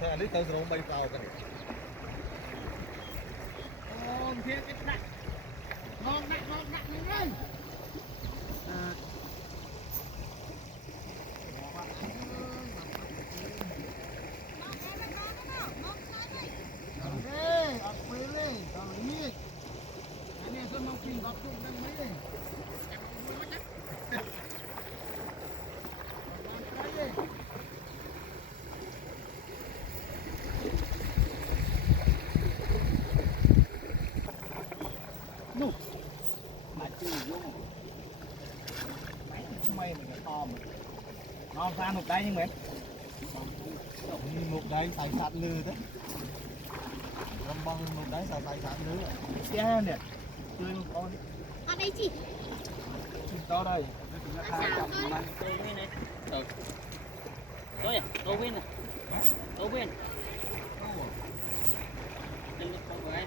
thôi lấy tao rồi bay vào cái này Thiệt cái đặt ngon đặt luôn ơi. Ngon ra một đây nhưng mà một đấy tài sản lư đấy lâm băng một đấy sao tài sản lư xe nè chơi một con ở đây chị to đây sao cơ Tô viên này. Ừ. Tôi à, tô viên này. Tô viên. Đừng có cái